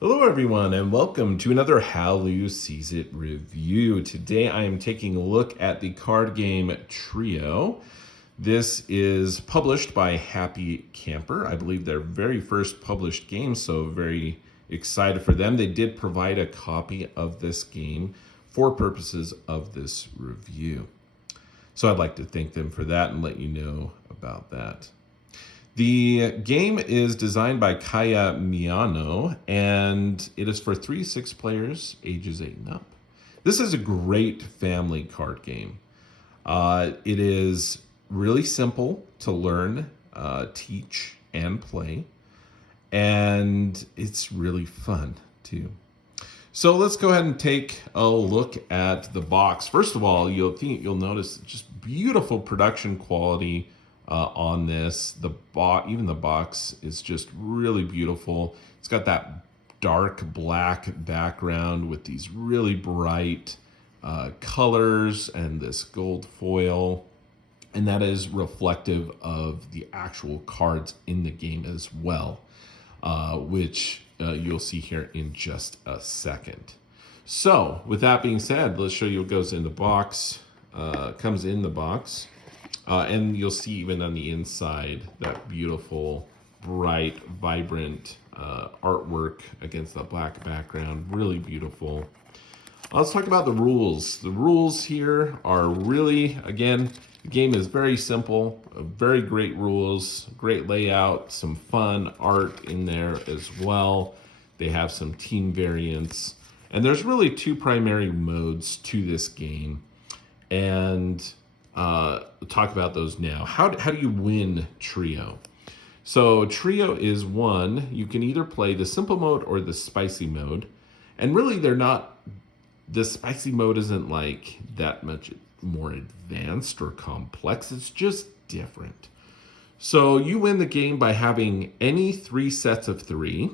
Hello, everyone, and welcome to another How Lou Sees It review. Today, I am taking a look at the card game Trio. This is published by Happy Camper. I believe their very first published game, so very excited for them. They did provide a copy of this game for purposes of this review. So I'd like to thank them for that and let you know about that. The game is designed by Kaya Miyano, and it is for 3 to 6 players, ages 8 and up. This is a great family card game. It is really simple to learn, teach, and play, and it's really fun too. So let's go ahead and take a look at the box. First of all, you'll notice just beautiful production quality on this. Even the box is just really beautiful. It's got that dark black background with these really bright colors and this gold foil, and that is reflective of the actual cards in the game as well, which you'll see here in just a second. So with that being said, let's show you what goes in the box. Comes in the box. And you'll see even on the inside that beautiful, bright, vibrant artwork against the black background. Really beautiful. Let's talk about the rules. The rules here are really, again, the game is very simple, very great rules, great layout, some fun art in there as well. They have some team variants. And there's really 2 primary modes to this game. And talk about those now. How do you win Trio? So Trio is one, you can either play the simple mode or the spicy mode. And really the spicy mode isn't like that much more advanced or complex. It's just different. So you win the game by having any 3 sets of 3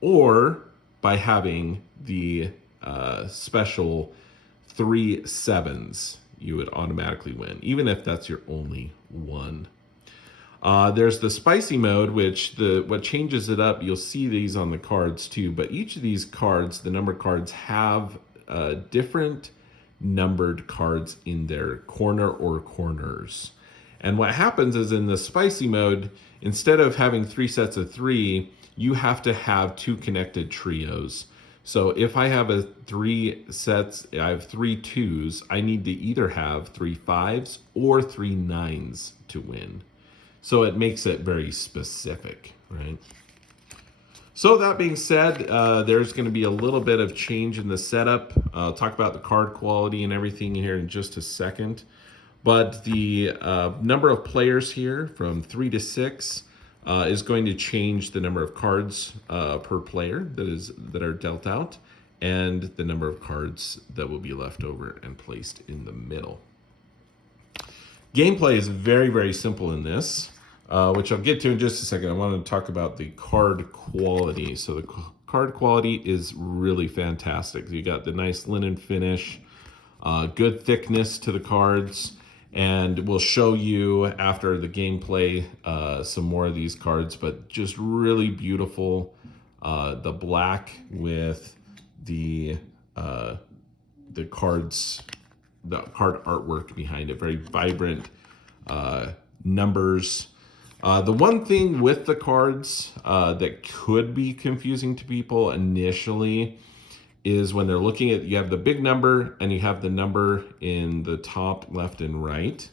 or by having the special 3 sevens. You would automatically win, even if that's your only one. There's the spicy mode, which what changes it up, you'll see these on the cards too, but each of these cards, the numbered cards, have different numbered cards in their corner or corners. And what happens is in the spicy mode, instead of having 3 sets of 3, you have to have 2 connected trios. So if I have 3 sets, I have 3 2s, I need to either have 3 5s or 3 9s to win. So it makes it very specific, right? So that being said, there's going to be a little bit of change in the setup. I'll talk about the card quality and everything here in just a second. But the number of players here from 3 to 6 is going to change the number of cards per player that are dealt out, and the number of cards that will be left over and placed in the middle. Gameplay is very, very simple in this, which I'll get to in just a second. I want to talk about the card quality. So the card quality is really fantastic. You got the nice linen finish, good thickness to the cards. And we'll show you after the gameplay some more of these cards, but just really beautiful. The black with the cards, the card artwork behind it, very vibrant numbers. The one thing with the cards that could be confusing to people initially is when they're looking at, you have the big number and you have the number in the top left and right.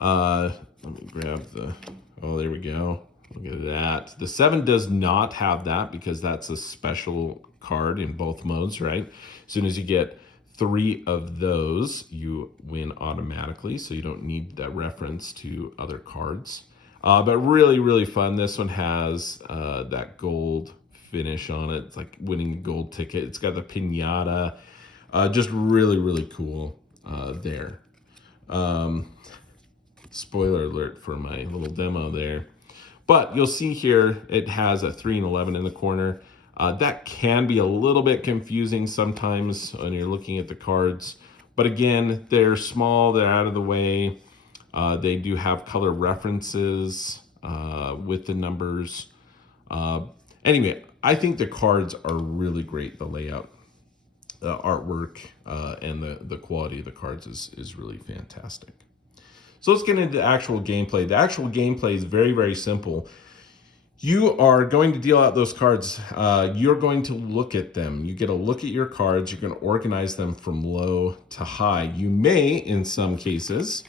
Let me grab there we go. Look at that. The 7 does not have that because that's a special card in both modes, right? As soon as you get 3 of those, you win automatically, so you don't need that reference to other cards. But really, really fun. This one has that gold finish on it. It's like winning a gold ticket. It's got the piñata. Just really, really cool there. Spoiler alert for my little demo there. But you'll see here, it has a 3 and 11 in the corner. That can be a little bit confusing sometimes when you're looking at the cards. But again, they're small, they're out of the way. They do have color references with the numbers. Anyway, I think the cards are really great. The layout, the artwork, and the quality of the cards is really fantastic. So let's get into the actual gameplay. The actual gameplay is very, very simple. You are going to deal out those cards. You're going to look at them. You get to look at your cards. You're going to organize them from low to high. You may, in some cases,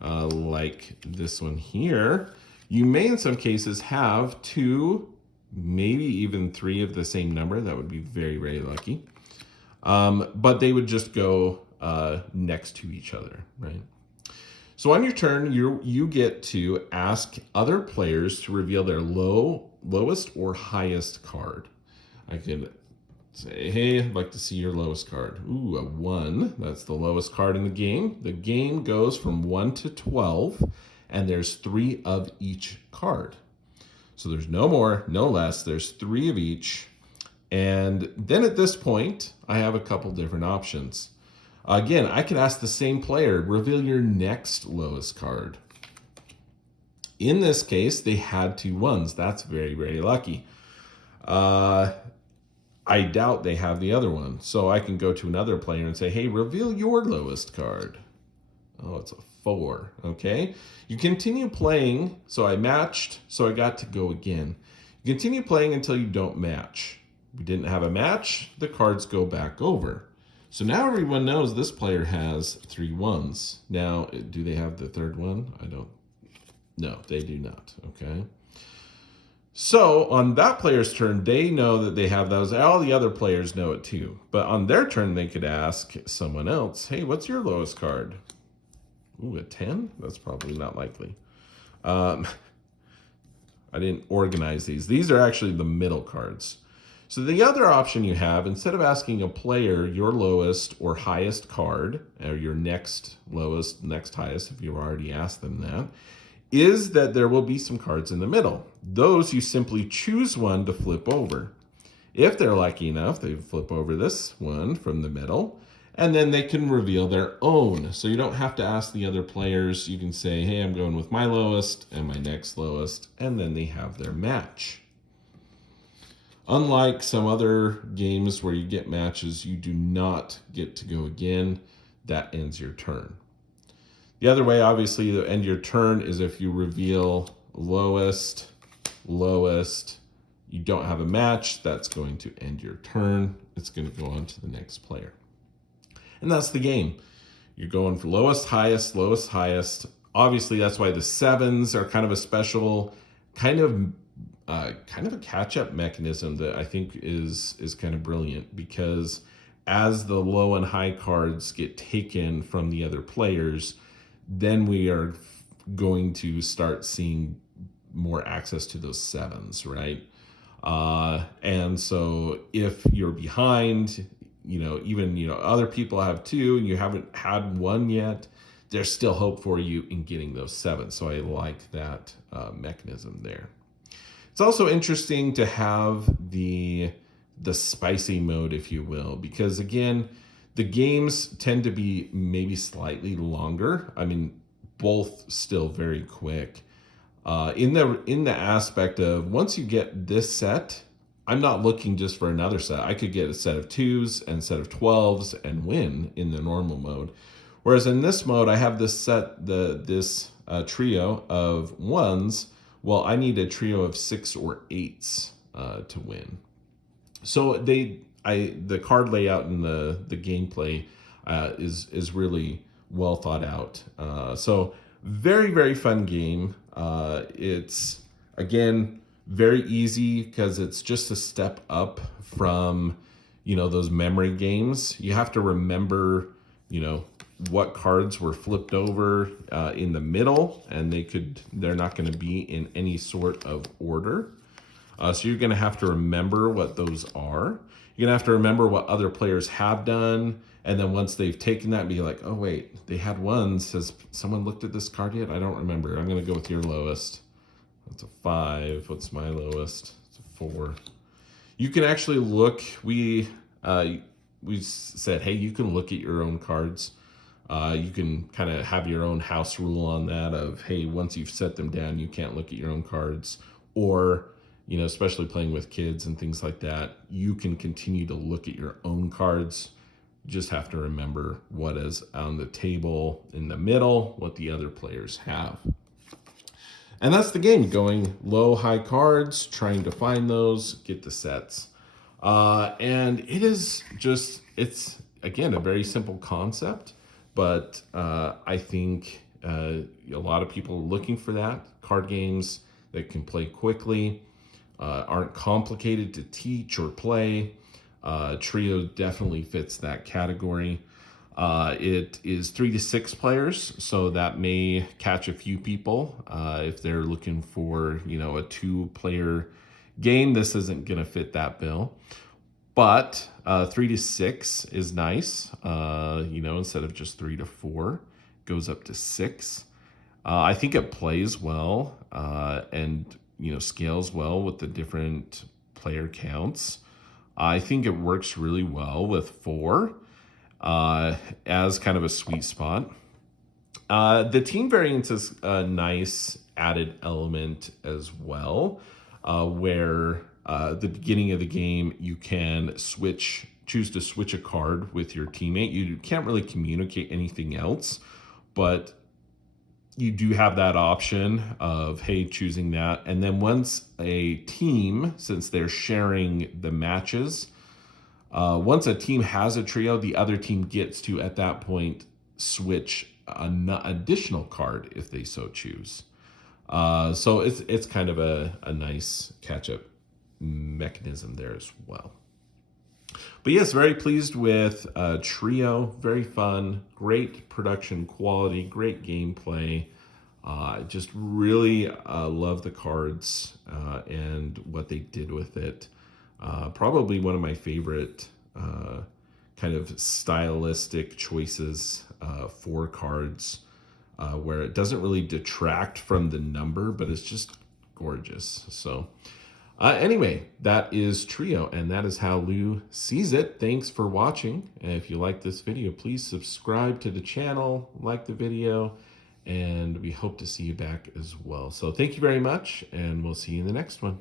like this one here, you may in some cases have two, maybe even three of the same number. That would be very, very lucky. But they would just go next to each other, right? So on your turn, you get to ask other players to reveal their lowest or highest card. I can say, hey, I'd like to see your lowest card. Ooh, a 1. That's the lowest card in the game. The game goes from 1 to 12, and there's 3 of each card. So there's no more, no less. There's 3 of each. And then at this point, I have a couple different options. Again, I could ask the same player, reveal your next lowest card. In this case, they had 2 1s. That's very, very lucky. I doubt they have the other one. So I can go to another player and say, hey, reveal your lowest card. Oh, it's a 4. Okay. You continue playing. So I matched. So I got to go again. You continue playing until you don't match. We didn't have a match. The cards go back over. So now everyone knows this player has 3 1s. Now, do they have the third one? No, they do not, okay? So on that player's turn, they know that they have those. All the other players know it too. But on their turn, they could ask someone else, hey, what's your lowest card? Ooh, a 10? That's probably not likely. I didn't organize these. These are actually the middle cards. So the other option you have, instead of asking a player your lowest or highest card, or your next lowest, next highest, if you've already asked them that, is that there will be some cards in the middle. Those you simply choose one to flip over. If they're lucky enough, they flip over this one from the middle, and then they can reveal their own. So you don't have to ask the other players. You can say, hey, I'm going with my lowest and my next lowest, and then they have their match. Unlike some other games where you get matches, you do not get to go again. That ends your turn. The other way, obviously, to end your turn is if you reveal lowest, you don't have a match, that's going to end your turn. It's going to go on to the next player. And that's the game. You're going for lowest, highest. Obviously, that's why the 7s are kind of a special, kind of a catch-up mechanism that I think is kind of brilliant, because as the low and high cards get taken from the other players, then we are going to start seeing more access to those 7s, right? And so if you're behind, even other people have 2 and you haven't had 1 yet, there's still hope for you in getting those 7s. So I like that mechanism there. It's also interesting to have the spicy mode, if you will, because again, the games tend to be maybe slightly longer. I mean, both still very quick. In the aspect of once you get this set, I'm not looking just for another set. I could get a set of 2s and a set of 12s and win in the normal mode. Whereas in this mode, I have this set, this trio of 1s. Well, I need a trio of 6 or 8s to win. So the card layout and the gameplay is really well thought out. So very, very fun game. It's again very easy because it's just a step up from those memory games. You have to remember what cards were flipped over in the middle, and they're not going to be in any sort of order. So you're going to have to remember what those are. You're going to have to remember what other players have done. And then once they've taken that, be like, oh, wait, they had 1s. Has someone looked at this card yet? I don't remember. I'm going to go with your lowest. That's a 5. What's my lowest? It's a 4. You can actually look. We said, hey, you can look at your own cards. You can kind of have your own house rule on that of, hey, once you've set them down, you can't look at your own cards. Or especially playing with kids and things like that, you can continue to look at your own cards. You just have to remember what is on the table in the middle, what the other players have. And that's the game, going low, high cards, trying to find those, get the sets. And it is just, it's, again, a very simple concept, but I think a lot of people are looking for that. Card games that can play quickly, aren't complicated to teach or play. Trio definitely fits that category. It is 3 to 6 players, so that may catch a few people. If they're looking for, a 2-player game, this isn't going to fit that bill. But 3 to 6 is nice. Instead of just 3 to 4, goes up to 6. I think it plays well and scales well with the different player counts. I think it works really well with 4 as kind of a sweet spot. The team variance is a nice added element as well, where the beginning of the game you can choose to switch a card with your teammate. You can't really communicate anything else, but you do have that option of, hey, choosing that. And then once a team, since they're sharing the matches, once a team has a trio, the other team gets to, at that point, switch an additional card if they so choose. So it's kind of a nice catch-up mechanism there as well. But yes, very pleased with Trio. Very fun, great production quality, great gameplay. Just really love the cards and what they did with it. Probably one of my favorite kind of stylistic choices for cards, where it doesn't really detract from the number, but it's just gorgeous. So anyway, that is Trio, and that is how Lou sees it. Thanks for watching. And if you like this video, please subscribe to the channel, like the video, and we hope to see you back as well. So thank you very much, and we'll see you in the next one.